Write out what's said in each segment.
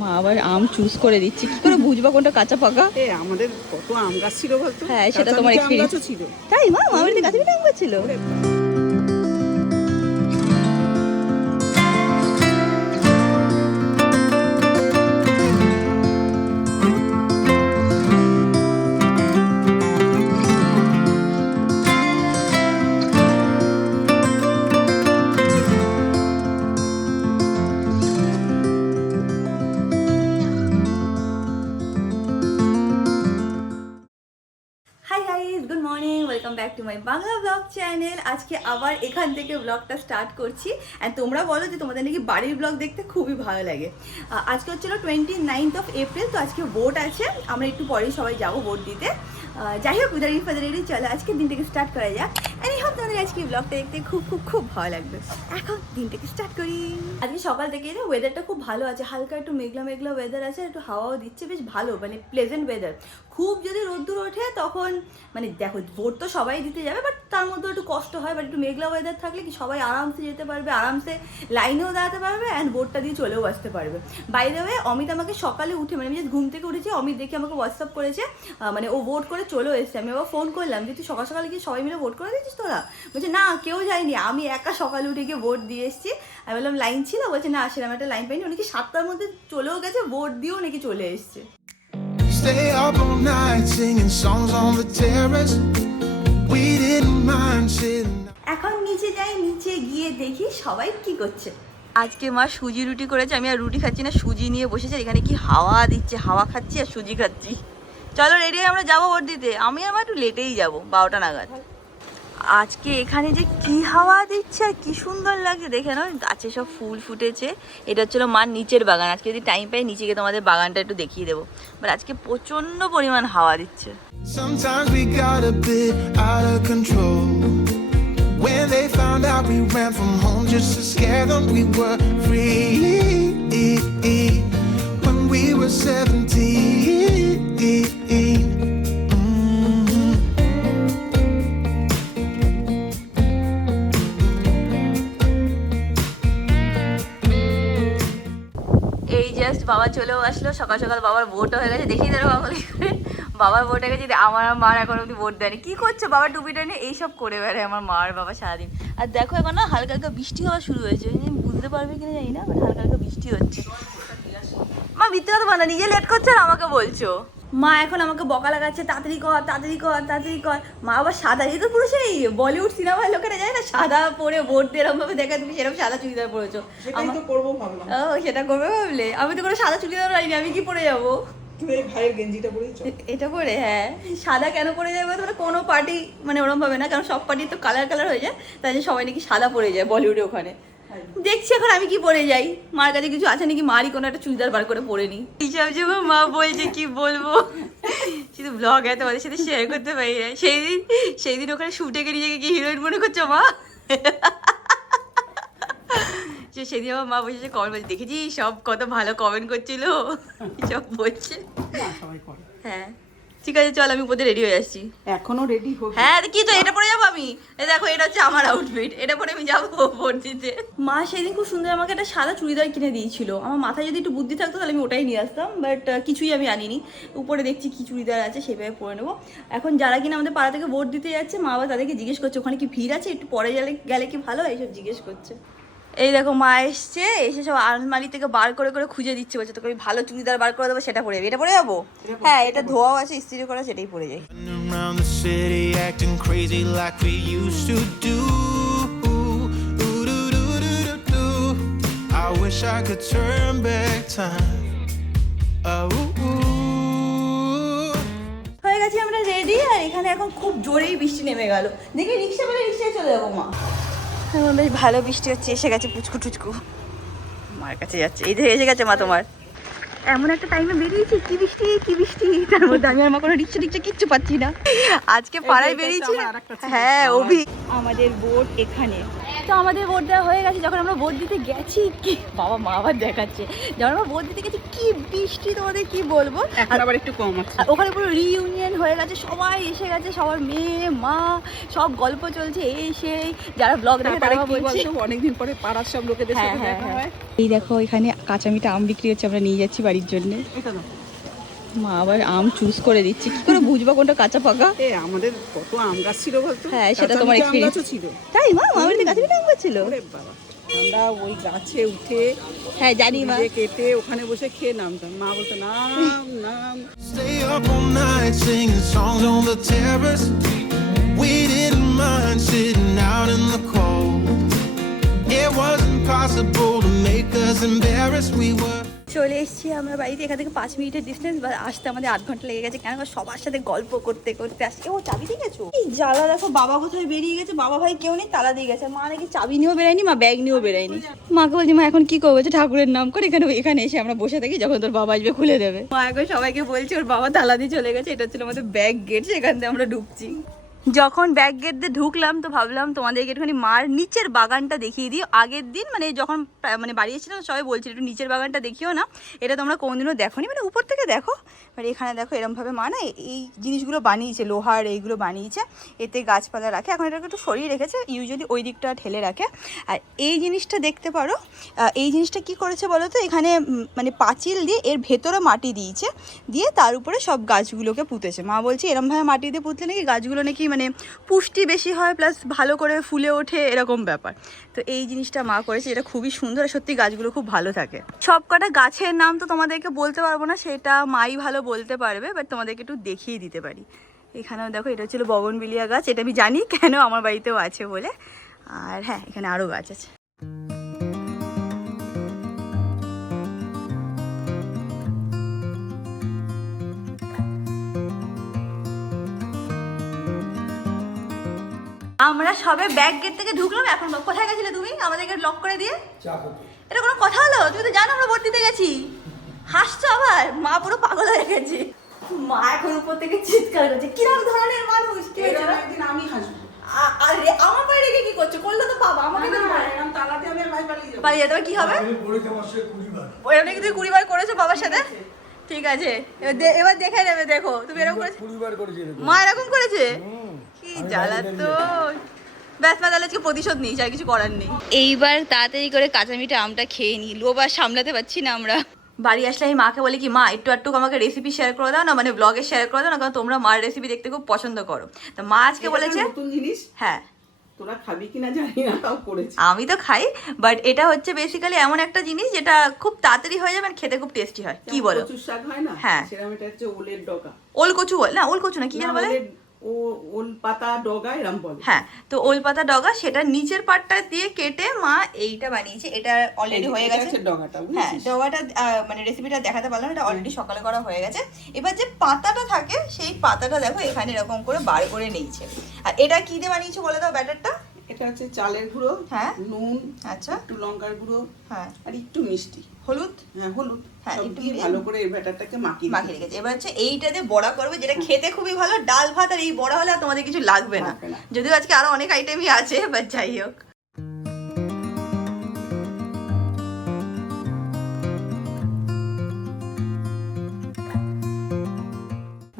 মা আবার আম চুজ করে দিচ্ছে, কি করে বুঝবা কোনটা কাঁচা পাকা? আমাদের কত আম গাছ ছিল বলতো? হ্যাঁ, সেটা তোমার এক্সপেরিয়েন্স ছিল। তাই মা, আমার বাড়িতে কাঁচা আম গাছ ছিল। Hi guys, good morning, welcome back to my Bangla blog channel. আজকে আবার এখান থেকে ব্লগটা স্টার্ট করছি। অ্যান্ড তোমরা বলো যে তোমাদের নাকি বাড়ির ব্লগ দেখতে খুবই ভালো লাগে। আজকে হচ্ছিল 29th এপ্রিল, তো আজকে ভোট আছে, আমরা একটু পরেই সবাই যাবো ভোট দিতে। যাই হোক, উদারি ফাদারি চলো আজকে দিনটাকে স্টার্ট করা যাক। অ্যান্ড এই হোক তোমাদের আজকে ব্লগটা দেখতে খুব খুব খুব ভালো লাগবে। এখন দিনটাকে স্টার্ট করি। আজকে সকাল থেকে না ওয়েদারটা খুব ভালো আছে, হালকা একটু মেঘলা মেঘলা ওয়েদার আছে, একটু হাওয়াও দিচ্ছে, বেশ ভালো, মানে প্লেজেন্ট ওয়েদার। খুব যদি রোদ্দুর ওঠে তখন মানে দেখো ভোট তো সবাই দিতে যাবে, বাট তার মধ্যে একটু কষ্ট হয়। বাট একটু মেঘলা ওয়েদার থাকলে কি সবাই আরামসে যেতে পারবে, আরামসে লাইনেও দাঁড়াতে পারবে, অ্যান্ড ভোটটা দিয়ে চলেও আসতে পারবে। বাই দ্য ওয়ে, অমিত আমাকে সকালে উঠে, মানে আমি জাস্ট ঘুম থেকে উঠেছি, অমিত দেখে আমাকে হোয়াটসঅ্যাপ করেছে, মানে ও ভোট করে চলেও এসেছে। আমি আবার ফোন করলাম যে তুই সকাল সকালে কি সবাই মিলে ভোট করে দিয়েছিস তোরা? বলছে না, কেউ যায়নি, আমি একা সকালে উঠে গিয়ে ভোট দিয়ে এসেছি। আমি বললাম লাইন ছিল? বলছে না, সেরকম একটা লাইন পাইনি, উনি কি 7টার মধ্যে চলেও গেছে, ভোট দিয়েও নাকি চলে এসছে। Stay up all night singing songs on the terrace. We didn't mind sitting. এখন নিচে যাই, নিচে গিয়ে দেখি সবাই কি করছে। আজকে মা সুজি রুটি করেছে, আমি আর রুটি খাচ্ছি না, সুজি নিয়ে বসেছে। এখানে কি হাওয়া দিচ্ছে, হাওয়া খাচ্ছি আর সুজি খাচ্ছি। চলো রেডি হয়ে আমরা যাবো ভোট দিতে। আমি আমার একটু লেটেই যাবো, 12টা নাগাদ। আজকে এখানে যে কি হাওয়া দিচ্ছে আর কি সুন্দর লাগছে দেখে নাও, গাছে সব ফুল ফুটেছে। এটা হচ্ছিল মার নিচের বাগান। আজকে যদি টাইম পাই নিচে গিয়ে তোমাদের বাগানটা একটু দেখিয়ে দেবো। বাট আজকে প্রচন্ড পরিমাণ হাওয়া দিচ্ছে। Sometimes we got a bit out of control. When they found out we ran from home just to scare them, we were free. When we were 17. এই জাস্ট বাবা চলেও আসলো, সকাল সকাল বাবার ভোটও হয়ে গেছে। দেখিয়ে দেবো বাবা বাবার ভোট হয়ে গেছে, আমার মার এখন অব্দি ভোট দেয়নি। কি করছো বাবা? টুপিটা নিয়ে এইসব করে বেড়ায় আমার মার বাবা সারাদিন। আর দেখো এখন না হালকা হালকা বৃষ্টি হওয়া শুরু হয়েছে, বুঝতে পারবে কিনা জানি না, বাট হালকা হালকা বৃষ্টি হচ্ছে। মা মিথ্যে কথা বলো না, নিজে লেট করছো আর আমাকে বলছো। মা এখন আমাকে বকা লাগাচ্ছে, তাড়াতাড়ি কর তাড়াতাড়ি কর তাড়াতাড়ি কর। মা আবার সাদা, এই তো পুরো সেই বলিউড সিনেমার লোকেরা যায় না, সাদা পরে ভোট দিয়ে এরকম ভাবে দেখা, তুমি সেরকম সাদা চুড়িদার পরেছো। সেটাই তো করবো ভাবলাম। ও সেটা করবে ভাবলে? আমি তো কোনো সাদা চুড়িদার পাইনি, আমি কি পরে যাবো? তুই এই ভাইয়ের গেঞ্জিটা পরেই চল। এটা পরে? হ্যাঁ, সাদা কেন পরে যাবে? মানে কোনো পার্টি মানে ওরম ভাবে না, কারণ সব পার্টি তো কালার কালার হয়ে যায়, তাই জন্য সবাই নাকি সাদা পরে যায় বলিউডে। ওখানে দেখছি এখন আমি কি পরে যাই। মার কাছে কিছু আছে নাকি, মারই কোনো একটা চুড়িদার বার করে পরে নি। হিসাব যে মা বলছে কি বলবো, শুধু ব্লগ আছে তোমাদের সাথে শেয়ার করতে পারি না। সেই দিন ওখানে শুটে গিয়ে নিজেকে কি হিরোইন মনে করছো মা? সেদিন আমার মা বসেছে কমেন্ট বলছে, দেখেছি সব কত ভালো কমেন্ট করছিল, সব বলছে। সবাই করে। হ্যাঁ ঠিক আছে, চল আমি উপরে রেডি হয়ে আসছি। এখনো রেডি হবি? হ্যাঁ কি তো, এটা পরে যাবো আমি। এই দেখো, এটা হচ্ছে আমার আউটফিট, এটা পরে আমি যাবো ভোট দিতে। মা সেদিন খুব সুন্দর আমাকে একটা সাদা চুড়িদার কিনে দিয়েছিল। আমার মাথায় যদি একটু বুদ্ধি থাকতো তাহলে আমি ওটাই নিয়ে আসতাম, বাট কিছুই আমি আনিনি। উপরে দেখছি কি চুড়িদার আছে সেভাবে পরে নেবো। এখন যারা কিনা আমাদের পাড়া থেকে ভোট দিতে যাচ্ছে, মা আবার তাদেরকে জিজ্ঞেস করছে ওখানে কি ভিড় আছে, একটু পরে গেলে কি ভালো হয়, এইসব জিজ্ঞেস করছে। এই দেখো মা এসছে, এসে সব আলমারি থেকে বার করে করে খুঁজে দিচ্ছে, বলছে তোকে আমি ভালো চুড়িদার বার করে দেবো, সেটা পরে যাবি। এটা পরে যাবো? হ্যাঁ, এটা ধোয়াও আছে, ইস্ত্রি করা, সেটাই পরে যাই। Running around the city acting crazy like we used to do. I wish I could turn back time. হয়ে গেছি আমরা রেডি, আর এখানে এখন খুব জোরেই বৃষ্টি নেমে গেল। দেখি রিক্সা পেলে রিক্সায় চলে যাবো মা। এখন বেশ ভালো বৃষ্টি হচ্ছে, এসে গেছে পুচকু টুচকু, মার কাছে যাচ্ছে। এই যে এসে গেছে মা তোমার। এমন একটা টাইমে বেরিয়েছি, কি বৃষ্টি কি বৃষ্টি, তার মধ্যে আমি আর মা কোনো রিক্সা টিক্সা কিচ্ছু পাচ্ছি না। আজকে পাড়ায় বেরিয়েছি। হ্যাঁ অভি, আমাদের বোট এখানে। তো আমাদের ভোট দেওয়া হয়ে গেছে। যখন আমরা ভোট দিতে গেছি, কি বাবা মা আবার দেখাচ্ছে, যখন আমরা ভোট দিতে গেছি কি বৃষ্টি, তোমাদের কি বলবো। এখন আবার একটু কম আছে। আর ওখানে পুরো রিইউনিয়ন হয়ে গেছে, সবাই এসে গেছে, সবার মেয়ে মা সব গল্প চলছে, এই সেই যারা ব্লগ দেখে তারা বলছে অনেকদিন পরে পাড়ার সব লোকেদের সাথে দেখা হয়। এই দেখো এখানে কাঁচা মিঠা আম বিক্রি হচ্ছে, আমরা নিয়ে যাচ্ছি বাড়ির জন্য। এটা দাও। মা আবার আম চুজ করে দিচ্ছে, কি করে বুঝবা কোনটা কাঁচা পাকা। আমাদের কত আম গাছ ছিল বলতো। হ্যাঁ, সেটা তোমার এক্সপেরিয়েন্স ছিল। তাই মা, আমার বাড়িতে কাঁচা মিঠা আম গাছ ছিল। ওরে বাবা, আমরা ওই গাছে উঠে হ্যাঁ জানি মা, কেটে ওখানে বসে খেয়ে নামতাম। মা বলতো নাম নাম। Stay up all night singing songs on the terrace. We didn't mind sitting out in the cold. It wasn't possible to make us embarrassed. We were চলে এসেছি আমরা বাড়িতে, এখান থেকে 5 মিনিটের ডিস্টেন্স, বা আসতে আমাদের 8 ঘন্টা লেগে গেছে, কেন সবার সাথে গল্প করতে করতে আসছে। ও চাবি দিয়ে গেছো? এই জ্বালা, দেখো বাবা কোথায় বেরিয়ে গেছে, বাবা ভাই কেউ নেই, তালা দিয়ে গেছে। মা নাকি চাবি নিয়েও বেরায়নি, মা ব্যাগ নিয়েও বেরায়নি। মাকে বলছি মা এখন কি করবো, ঠাকুরের নাম করে এখানে এসে আমরা বসে থাকি, যখন তোর বাবা আসবে খুলে দেবে। মা এখন সবাইকে বলছে ওর বাবা তালা দিয়ে চলে গেছে, এটা ছিল আমাদের ব্যাগ গেট, সেখান থেকে আমরা ঢুকছি। যখন ব্যাক গেট দিয়ে ঢুকলাম তো ভাবলাম তোমাদেরকে একটুখানি মার নিচের বাগানটা দেখিয়ে দিই। আগের দিন মানে যখন মানে বাড়ি এসেছিলাম সবাই বলছিল একটু নিচের বাগানটা দেখিও না, এটা তোমরা কোনোদিনও দেখো নি, মানে উপর থেকে দেখো। মানে এখানে দেখো এরমভাবে মা না এই জিনিসগুলো বানিয়েছে, লোহার এইগুলো বানিয়েছে, এতে গাছপালা রাখে। এখন এটাকে একটু সরিয়ে রেখেছে, ইউজুয়ালি ওই দিকটা ঠেলে রাখে। আর এই জিনিসটা দেখতে পারো, এই জিনিসটা কি করেছে বলো তো, এখানে মানে পাঁচিল দিয়ে এর ভেতরে মাটি দিয়েছে, দিয়ে তার উপরে সব গাছগুলোকে পুঁতেছে। মা বলছে এরমভাবে মাটি দিয়ে পুঁতলে নাকি গাছগুলো নাকি মানে পুষ্টি বেশি হয়, প্লাস ভালো করে ফুলে ওঠে, এরকম ব্যাপার। তো এই জিনিসটা মা করেছে, এটা খুবই সুন্দর, সত্যি গাছগুলো খুব ভালো থাকে। সব কটা গাছের নাম তো তোমাদেরকে বলতে পারবো না, সেটা মাই ভালো বলতে পারবে, বাট তোমাদেরকে একটু দেখিয়ে দিতে পারি। এখানেও দেখো এটা হচ্ছিল বগনভিলিয়া গাছ, এটা আমি জানি কেন, আমার বাড়িতেও আছে বলে। আর হ্যাঁ, এখানে আরও গাছ আছে। আমরা সবে ব্যাক গেট থেকে ঢুকলাম, এখন কোথায় গেছিলে তুমি আমাদেরকে লক করে দিয়ে? এটা কোনো কথা হলো? তুমি তো জানো আমরা ভোট দিতে গেছি, হাসছো আবার। মা পুরো পাগল হয়ে গেছে, মা এখন উপর থেকে চিৎকার করছে, কিরকম ধরনের মানুষ, কি হয়েছে? একদিন আমি হাসবো। আরে আমার বাড়ি রেখে কি করছো? করলে তো বাবা আমাকে তো তালাতে আমি ভাই পালিয়ে যাবো। পালিয়ে যেতে হবে, কি হবে? ওই অনেক তুমি 20 বার করেছো বাবার সাথে, ঠিক আছে এবার দেখে নেবে। দেখো তুমি এরকম করেছো, মা এরকম করেছে, কি জ্বালা তো। ব্যাস মা, তাহলে আজকে প্রতিশোধ নিই, আর কিছু করার নেই। এইবার তাড়াতাড়ি করে কাঁচা মিঠা আমটা খেয়ে নিই, লোভ আর সামলাতে পারছি না আমরা। বাড়ি আসলে আমি মাকে বলি কি, মা একটু আমাকে রেসিপি শেয়ার করে দাও না, মানে ব্লগে শেয়ার করে দাও না, কারণ তোমরা মার রেসিপি দেখতে খুব পছন্দ করো। তো মা আজকে বলেছে নতুন জিনিস, হ্যাঁ তোরা খাবি কিনা জানি না, তাও করেছি। আমি তো খাই, বাট এটা হচ্ছে বেসিক্যালি এমন একটা জিনিস যেটা খুব তাড়াতাড়ি হয়ে যাবে, খেতে খুব টেস্টি হয়। কি বলো? কচুর শাক হয় না, হ্যাঁ, সেরকম এটা হচ্ছে ওলের ডগা। ওল কচু বল না, ওল কচু না কি যেন বলে, ওল পাতা ডগা এরম বলে। হ্যাঁ, তো ওল পাতা ডগা, সেটা নিচের পাটটা দিয়ে কেটে মা এইটা বানিয়েছে। এটা অলরেডি হয়ে গেছে ডগাটা, হ্যাঁ ডগাটা মানে রেসিপিটা দেখাতে পারলাম, এটা অলরেডি সকালে করা হয়ে গেছে। এবার যে পাতাটা থাকে সেই পাতাটা দেখো এখানে এরকম করে বার করে নিয়েছে। আর এটা কি দিয়ে বানিয়েছে বলে দাও ব্যাটারটা? এটা হচ্ছে চালের গুঁড়ো, হ্যাঁ, নুন, আচ্ছা, একটু লঙ্কার গুঁড়ো, হ্যাঁ, আর একটু মিষ্টি, হলুদ, হ্যাঁ হলুদ, হ্যাঁ, সব একটু দিয়ে ভালো করে এই ব্যাটারটাকে মাখিয়ে রেখেছে। এবার হচ্ছে এইটা দিয়ে বড়া করবে, যেটা খেতে খুবই ভালো। ডাল ভাত আর এই বড়া হলে আর তোমাদের কিছু লাগবে না, যদিও আজকে আরো অনেক আইটেমই আছে, বাট যাই হোক।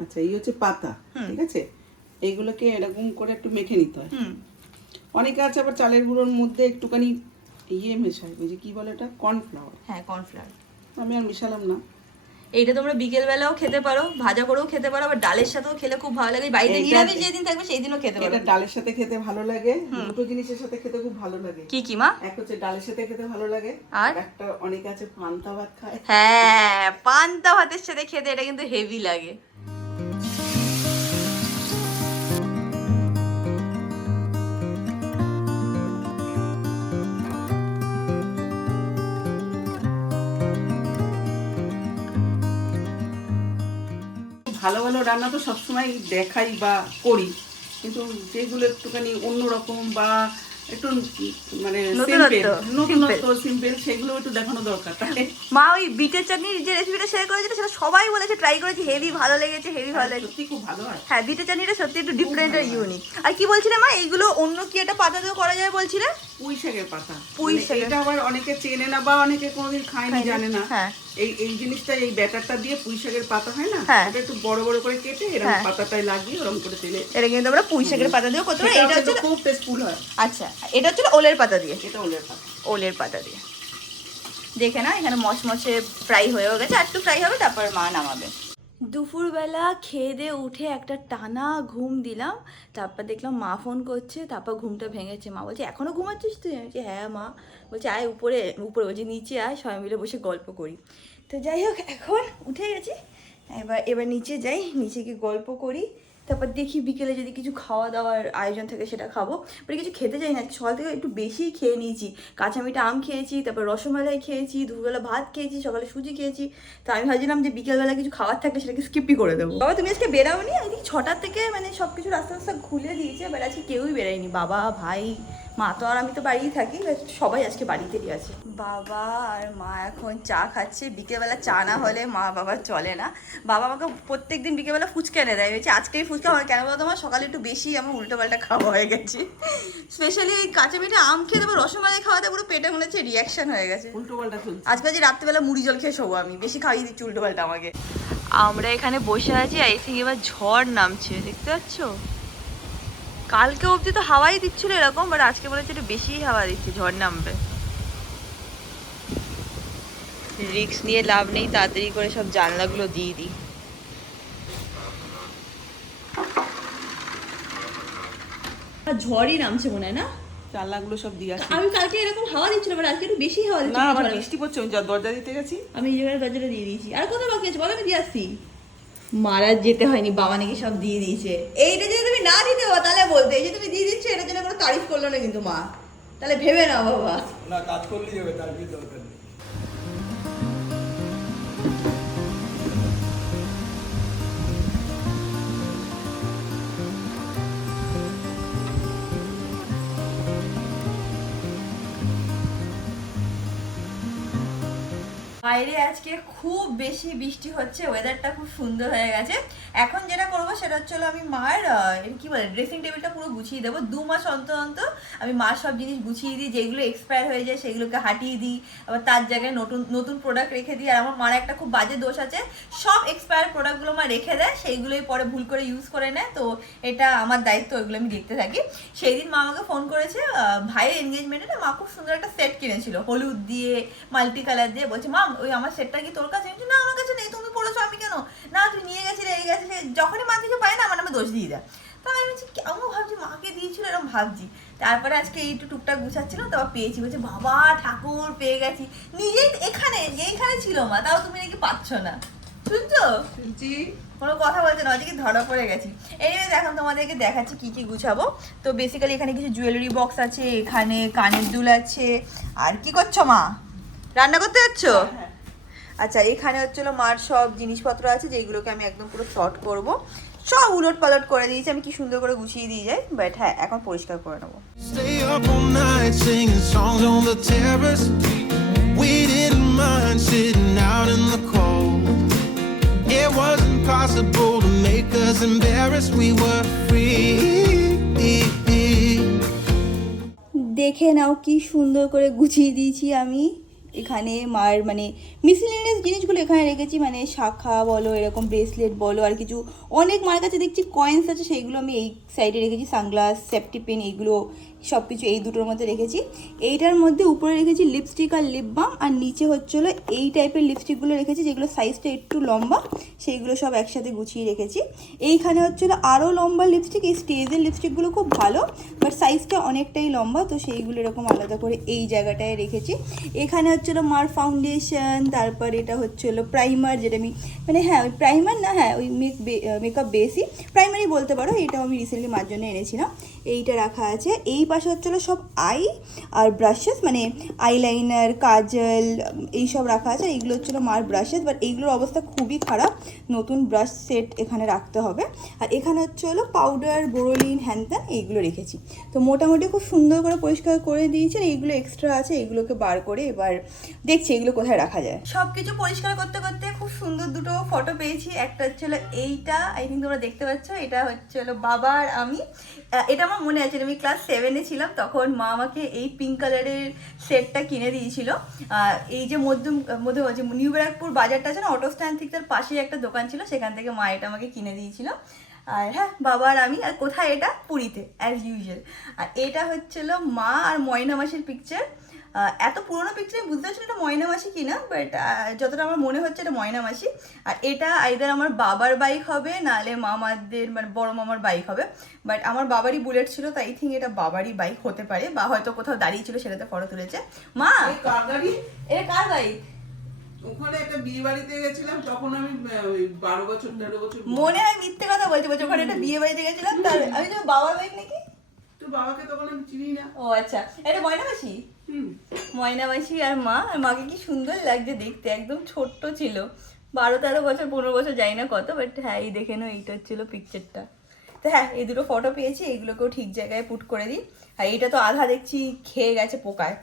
আচ্ছা, এই হচ্ছে পাতা, ঠিক আছে? এইগুলোকে এরকম করে একটু মেখে নিতে হয়। অনেকে আছে আবার চালের গুঁড়োর মধ্যে একটুখানি ইয়ে মেশায়, ওই যে কি বলে এটা, কর্নফ্লাওয়ার। হ্যাঁ, কর্নফ্লাওয়ার। আমি আর মেশালাম না। এইটা তোমরা বিকেল বেলাও খেতে পারো, ভাজা করেও খেতে পারো, আবার ডালের সাথেও খেলে খুব ভালো লাগে। বাড়িতে নিরামিষ যেদিন থাকবে সেই দিনও খেতে পারো। এটা ডালের সাথে খেতে ভালো লাগে, দুটো জিনিসের সাথে খেতে খুব ভালো লাগে। কি কি মা? এক হচ্ছে ডালের সাথে খেতে ভালো লাগে, আর একটা অনেকে আছে পান্তা ভাত খায়। হ্যাঁ, পান্তা ভাতের সাথে খেতে এটা কিন্তু হেভি লাগে। ভালো ভালো রান্না তো সবসময় দেখাই বা করি, কিন্তু যেগুলো একটুখানি অন্যরকম বা একটু মানে নতুনত্ব, নতুনত্ব সিম্পল সেগুলো একটু দেখানো দরকার তাই মা ওই বিটের চাটনির যে রেসিপিটা শেয়ার করেছিল সেটা সবাই বলেছে, ট্রাই করেছি, হেভি ভালো লেগেছে, হেভি ভালো লেগেছে। সত্যি খুব ভালো হয়। হ্যাঁ, বিটের চাটনিটা সত্যি একটু ডিফারেন্ট আর ইউনিক। আর কি বলছিলে মা, এইগুলো অন্য কি একটা পাতা দিয়েও করা যায় বলছিলে? পুঁই শাকের পাতা। পুঁই মানে শাকের। এটা আবার অনেকে চেনে না বা অনেকে কোনোদিন খায়নি জানে না। হ্যাঁ। এই জিনিসটা এই ব্যাটারটা দিয়ে পুঁই শাকের পাতা হয় না, হ্যাঁ। এটা একটু বড় বড় করে কেটে এরকম পাতাটায় লাগিয়ে ওরকম করে তেলে, এটা কিন্তু আমরা পুঁই শাকের পাতা দিয়েও করতে পারি। এটা হচ্ছে খুব টেস্টফুল হয়। আচ্ছা, এটা হচ্ছে ওলের পাতা দিয়ে। এটা ওলের পাতা। ওলের পাতা দিয়ে দেখে না, এখানে মচমচে ফ্রাই হয়েও গেছে, আর একটু ফ্রাই হবে তারপর মা নামাবে। দুপুরবেলা খেয়ে দিয়ে উঠে একটা টানা ঘুম দিলাম, তারপর দেখলাম মা ফোন করছে, তারপর ঘুমটা ভেঙেছে। মা বলছে এখনও ঘুমাচ্ছিস তুই? আমি বলছি হ্যাঁ মা। বলছে আয় উপরে, বলছি নিচে আয়, সবাই মিলে বসে গল্প করি। তো যাই হোক, এখন উঠে গেছি, এবার নিচে যাই, নিচে গিয়ে গল্প করি, তারপর দেখি বিকেলে যদি কিছু খাওয়া দাওয়ার আয়োজন থাকে সেটা খাবো। বাট কিছু খেতে চাই না, সকাল থেকে একটু বেশিই খেয়ে নিয়েছি। কাঁচা মিঠা আম খেয়েছি, তারপর রসমালাই খেয়েছি, দুপুরবেলা ভাত খেয়েছি, সকালে সুজি খেয়েছি। তো আমি ভাবছিলাম যে বিকেলবেলা কিছু খাওয়ার থাকলে সেটাকে স্কিপই করে দেবো। বাবা তুমি আজকে বেরাওনি? আমি দেখি 6টার থেকে মানে সব কিছু রাস্তা রাস্তা খুলে দিয়েছে, বাট আজকে কেউই বেরায়নি। বাবা, ভাই, মা তো আর আমি তো বাড়িই থাকি, সবাই আজকে বাড়িতেই আছে। বাবা আর মা এখন চা খাচ্ছে। বিকেলবেলা চা না হলে মা বাবার চলে না। বাবা আমাকে প্রত্যেক দিন বিকেলবেলা ফুচকা এনে দেয়। বলছে আজকেই ফুচকা আমার কেন বলতো, আমার সকালে একটু বেশি আমার উল্টোপাল্টা খাওয়া হয়ে গেছে। স্পেশালি এই কাঁচা মিঠে আম খেয়ে দেবো, রসমালাই খাওয়াতে পুরো পেটে মনে হচ্ছে রিয়াকশন হয়ে গেছে। উল্টোপাল্টা চলছে। আজকে যে রাত্রেবেলা মুড়ি জল খেয়ে শোবো, আমি বেশি খাইয়ে দিচ্ছি উল্টোপাল্টা আমাকে। আমরা এখানে বসে আছি, আইসিং এবার ঝড় নামছে, দেখতে পাচ্ছ? কালকে অবধি তো হাওয়াই দিচ্ছিল এরকম, বাট আজকে বলেছে একটু বেশি হাওয়া দিচ্ছে, ঝড় নামবে। রিস্ক নিয়ে লাভ নেই, তাড়াতাড়ি করে সব জানলাগুলো দিয়ে দিই। ঝড়ই নামছে মনে হয় না? জানলাগুলো সব দিয়ে আসি। আমি কালকে এরকম হাওয়া দিচ্ছিল, বাট আজকে একটু বেশি হাওয়া না, দিচ্ছিল। আবার বৃষ্টি পড়ছে, আমি দরজা দিতে গেছি। আমি এই জায়গায় দরজাটা দিয়ে দিয়েছি। আর কোথাও বাকি আছে বলো, আমি দিয়ে আসছি। মারা যেতে হয়নি, বাবা নাকি সব দিয়ে দিয়েছে। এইটা যদি তুমি না দিতে হো তাহলে বলতে, এই যে তুমি দিয়ে দিচ্ছ এটার জন্য কোনো তারিফ করলো না কিন্তু মা, তাহলে ভেবে নাও বাবা। না, কাজ করলেই হবে, তার কি দরকার নেই। বাইরে আজকে খুব বেশি বৃষ্টি হচ্ছে, ওয়েদারটা খুব সুন্দর হয়ে গেছে। এখন যেটা করবো সেটা হচ্ছে আমি মার কি বলে ড্রেসিং টেবিলটা পুরো গুছিয়ে দেবো। 2 মাস অন্তর অন্তর আমি মার সব জিনিস গুছিয়ে দিই, যেগুলো এক্সপায়ার হয়ে যায় সেগুলোকে হাঁটিয়ে দিই, আবার তার জায়গায় নতুন নতুন প্রোডাক্ট রেখে দিই। আর আমার মার একটা খুব বাজে দোষ আছে, সব এক্সপায়ার প্রোডাক্টগুলো মা রেখে দেয়, সেইগুলোই পরে ভুল করে ইউজ করে নেয়। তো এটা আমার দায়িত্ব, ওইগুলো আমি দেখতে থাকি। সেই দিন মা আমাকে ফোন করেছে, ভাইয়ের এনগেজমেন্টে না মা খুব সুন্দর একটা সেট কিনেছিল, হলুদ দিয়ে মাল্টি কালার দিয়ে। বলছে মা ওই আমার সেটটা কি তোর কাছে? না আমার কাছে নেই, তুমি পড়েছো, আমি কেন? না তুই নিয়ে গেছিলে, এই গেছে। যখনই মা কিছু পায় না আমার নামে দোষ দিয়ে দেয়। তা আমি বলছি কেমন ভাবছি মাকে দিয়েছিল এরকম ভাবছি। তারপরে আজকে একটু টুকটাক গুছাচ্ছিলাম, তারপর পেয়েছি। বলছে বাবা ঠাকুর পেয়ে গেছি, নিজেই এইখানে ছিল মা, তাও তুমি নাকি পাচ্ছ না। শুনছো? শুনছি। কোনো কথা বলতে না, আজকে ধরা পড়ে গেছি। এনিওয়েজ এখন তোমাদেরকে দেখাচ্ছি কি কি গুছাবো। তো বেসিক্যালি এখানে কিছু জুয়েলারি বক্স আছে, এখানে কানের দুল আছে। আর কি করছো মা? রান্না করতে যাচ্ছ? আচ্ছা, এখানে হচ্ছিল মার সব জিনিসপত্র আছে, যেগুলোকে আমি একদম পুরো শর্ট করব। সব উলট পালট করে দিয়েছি আমি, কি সুন্দর করে গুছিয়ে দিয়ে যাই। বাট হ্যাঁ, এখন পরিষ্কার করে নেবো। Stay up all night singing songs on the terrace. We didn't mind sitting out in the cold. It wasn't possible to make us embarrassed. We were free. দেখে নাও কি সুন্দর করে গুছিয়ে দিয়েছি আমি। এখানে মার মানে মিসেলেনিয়াস জিনিসগুলো এখানে রেখেছি, মানে শাখা বলো, এরকম ব্রেসলেট বলো, আর কিছু অনেক মার কাছে দেখছি কয়েন্স আছে, সেইগুলো আমি এই সাইডে রেখেছি। সানগ্লাস, সেফটি পেন, এইগুলো সব কিছু এই দুটোর মধ্যে রেখেছি। এইটার মধ্যে উপরে রেখেছি লিপস্টিক আর লিপ বাম, আর নিচে হচ্ছিলো এই টাইপের লিপস্টিকগুলো রেখেছি, যেগুলো সাইজটা একটু লম্বা, সেইগুলো সব একসাথে গুছিয়ে রেখেছি। এইখানে হচ্ছিলো আরও লম্বা লিপস্টিক, এই স্টেজের লিপস্টিকগুলো খুব ভালো, বাট সাইজটা অনেকটাই লম্বা, তো সেইগুলো এরকম আলাদা করে এই জায়গাটায় রেখেছি। এখানে হচ্ছে হচ্ছিলো মার ফাউন্ডেশন, তারপর এটা হচ্ছিলো প্রাইমার, যেটা আমি মানে হ্যাঁ ওই প্রাইমার না, হ্যাঁ ওই মেকআপ বেসই প্রাইমারি বলতে পারো। এইটাও আমি রিসেন্টলি মার জন্য এনেছিলাম। এইটা রাখা আছে। এই পাশে হচ্ছিলো সব আই আর ব্রাশেস, মানে আইলাইনার, কাজল এইসব রাখা আছে। এইগুলো হচ্ছিলো মার ব্রাশেস, বাট এইগুলোর অবস্থা খুবই খারাপ, নতুন ব্রাশ সেট এখানে রাখতে হবে। আর এখানে হচ্ছে হলো পাউডার, বোরোলিন, হ্যানত্যান এইগুলো রেখেছি। তো মোটামুটি খুব সুন্দর করে পরিষ্কার করে দিয়েছেন। এইগুলো এক্সট্রা আছে, এইগুলোকে বার করে এবার দেখছি এগুলো কোথায় রাখা যায়। সব কিছু পরিষ্কার করতে করতে খুব সুন্দর দুটো ফটো পেয়েছি। একটা হচ্ছে হলো এইটা, আই থিঙ্ক তোমরা দেখতে পাচ্ছ, এটা হচ্ছে হলো বাবা আর আমি। এটা আমার মনে আছে, আমি ক্লাস 7-এ ছিলাম, তখন মা আমাকে এই পিঙ্ক কালারের সেটটা কিনে দিয়েছিল। এই যে নিউ ব্যারাকপুর বাজারটা আছে না, অটো স্ট্যান্ড ঠিক তার পাশেই একটা দোকান ছিল, সেখান থেকে মা এটা আমাকে কিনে দিয়েছিল। আর হ্যাঁ, বাবা আর আমি। আর কোথায় এটা? পুরীতে, অ্যাজ ইউজুয়াল। আর এটা হচ্ছিল মা আর ময়না মাসির পিকচার। এত পুরোনো পিকচার আমি বুঝতে পারছি না এটা ময়না মাসি কিনা, বাট যতটা আমার মনে হচ্ছে এটা ময়না মাসি। আর এটা আইদার আমার বাবার বাইক হবে, নাহলে মামাদের মানে বড় মামার বাইক হবে। বাট আমার বাবারই বুলেট ছিল, তাই থিঙ্ক এটা বাবারই বাইক হতে পারে, বা হয়তো কোথাও দাঁড়িয়ে ছিল সেটাতে ফটো তুলেছে। মা, কার গাড়ি? এটা কার বাইক? ওখানে একটা বিয়ে বাড়িতে গেছিলাম, তখন আমি 12 বছর 13 বছর। মনে হয় মিথ্যে কথা বলছি, ওখানে একটা বিয়ে বাড়িতে গেছিলাম, তার আমি তো বাবার বাইক নাকি। তো বাবাকে তখন আমি চিনি না। ও আচ্ছা, এটা ময়না মাসি। ময়না মাসি আর মা। আর মাকে কি সুন্দর লাগছে দেখতে, একদম ছোট্ট ছিল, 12-13 বছর 15 বছর যাই না কত, বাট হ্যাঁ এই দেখে নাও, এইটা হচ্ছিল পিকচারটা। তো হ্যাঁ, এই দুটো ফটো পেয়েছি, এইগুলোকেও ঠিক জায়গায় পুট করে দিই। আর এইটা তো আধা দেখছি খেয়ে গেছে পোকায়।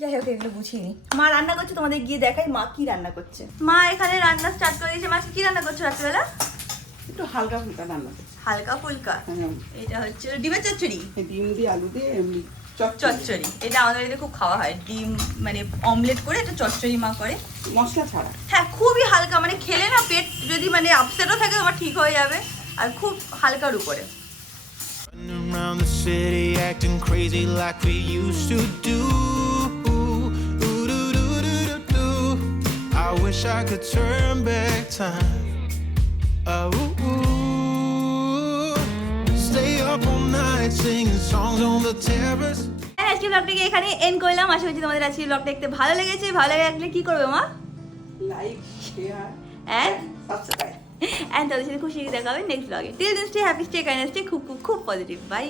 যাই হোক, এগুলো গুছিয়ে নিই। মা রান্না করছে, তোমাদের গিয়ে দেখাই মা কি রান্না করছে। মা এখানে রান্না স্টার্ট করে দিয়েছে। মাসি কি রান্না করছো রাত্রিবেলা? একটু হালকা ফুলকা রান্না। হালকা ফুলকা। এটা হচ্ছে ডিমের চচ্চড়ি, ডিম দিয়ে আলু দিয়ে এমনি চচ্চড়ি। এটা আমাদের বাড়িতে খুব খাওয়া হয়, ডিম মানে অমলেট করে এটা চচ্চড়ি মা করে, মশলা ছাড়া। হ্যাঁ খুবই হালকা, মানে খেলে না পেট যদি মানে আপসেটও থাকে তোমার ঠিক হয়ে যাবে। আর খুব হালকার উপরে। Running around the city acting crazy like we used to do. Ooh-doo-doo-doo-doo-doo. I wish I could turn back time. Stay up all night singing songs on the terrace. আজকে ব্লগটাকে এখানে এন্ড করলাম। আশা করছি তোমাদের আজকে ব্লগটা দেখতে ভালো লেগেছে। ভালো লাগলে কি করবে মা? Like, share and subscribe. তাদের সাথে খুশি দেখা হবে নেক্সট ব্লগে। Till then stay happy, stay kind, stay খুব খুব খুব পজিটিভ। বাই।